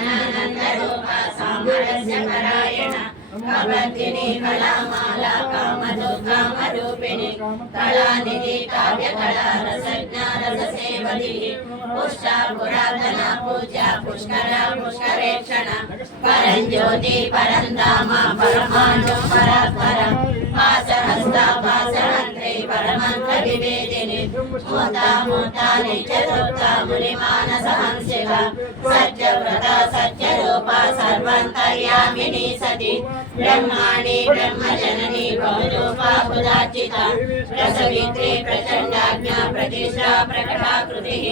ज्ञानानन्दरूपा सामरस्यपरायण कवर्तिनी कलामाला कामरूपिणी कलानिधि काव्यकला रसज्ञा रससेवधिः पुष्टा पुरातना पूजा पुष्करा पुष्करेक्षण परञ्ज्योति परन्धाम परमाणु परात्परम् पाशहस्ता पाशहन्त्री परमन्त्र विवेदिनी मूर्ता मूर्तानि चतुर्था मुनिमानसहंसिका सत्यव्रता सत्यरूपा सर्वन्तर्यामिनी सती ब्रह्माणि ब्रह्मजननी बहुरूपा बुधार्चिता रसवित्री प्रचण्डाज्ञा प्रतिष्ठा प्रकटाकृतिः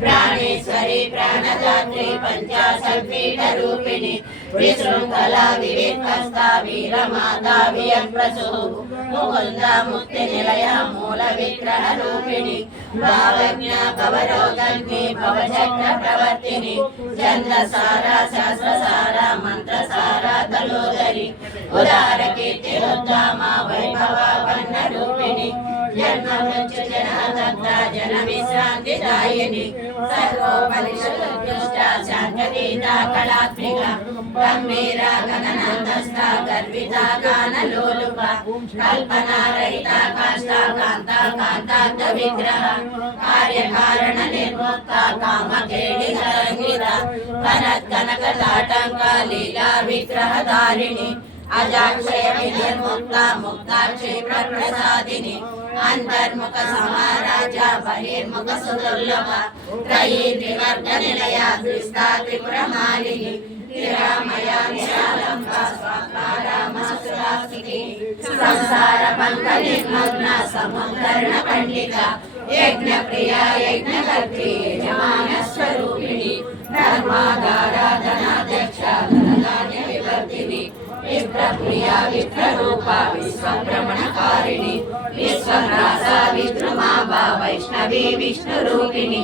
प्राणेश्वरी प्राणदात्री पञ्चाशद्पीठरूपिणी विशृङ्खला विविधस्ता वीरमाता वियप्रसुः मुकुन्दा मुक्तिनिलया मूलविग्रहरूपिणी भावज्ञा भवरोगग्नि भवचक्रप्रवर्तिनी चन्द्रसारा सहस्रसारा मन्त्रसारा तलोदरी उदारकीर्तिरुद्धामा वैभवा वर्णरूपिणी जन्म मृत्यु जनहर्ता जनविश्रान्तिदायिनी सर्वोपनिषदुत्कृष्टा शान्तगीता कलात्मिका गम्भीरा गगनान्तस्था गर्विता गानलोलुपा कल्पनारहिता काष्ठा कान्ता कान्तार्थविग्रह कार्यकारणनिर्मुक्ता कामकेलितरङ्गिता कनत्कनकताटङ्का लीला विग्रहधारिणी अजाक्षय विनिर्मुक्ता मुक्ताक्षी प्रप्रसादिनी अंतर्मुख समाराजा बहिर्मुख सुदुर्लभ त्रयी त्रिवर्ग निलया त्रिस्ता त्रिपुरमालिनी निरामया निरालंबा स्वाकारा महसुरास्तिकी संसार पंक निर्मग्ना समुद्धरण पंडिता यज्ञ प्रिया यज्ञकर्त्री यजमान स्वरूपिणी धर्मागारा धनाध्यक्षा धनधान्य विवर्धिनी विप्रप्रिया विप्ररूपा विश्वभ्रमणकारिणी विश्वग्रासा विद्रुमाभा वैष्णवी विष्णुरूपिणी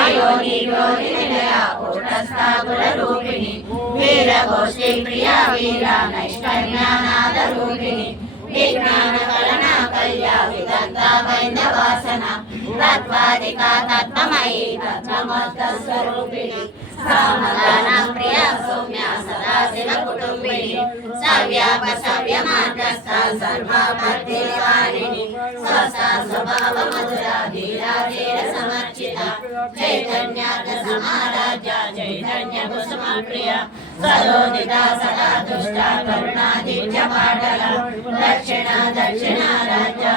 अयोनि योनि निलया कूटस्था कुलरूपिणी वीरघोषी प्रिया वीरा नैष्कर्म्यानादरूपिणी विज्ञान कलना कल्या विदग्धा वैन्दवासना तत्त्वादिका तत्त्वमयी तत्त्वमोक्तस्वरूपिणी सामगाना प्रिया सौम्या सदाशिव कुटुम्बिनी सव्याप सव्यमार्गस्था सर्वापत्तिनिवारिणी स्वस्था स्वभाव मधुरा धीरा धीर समर्चिता चैतन्यार्थ समाराध्या चैतन्य कुसुम प्रिया सरोदिता सदा दुष्टा करुणादित्य पाटला दक्षिणा दक्षिणा राज्या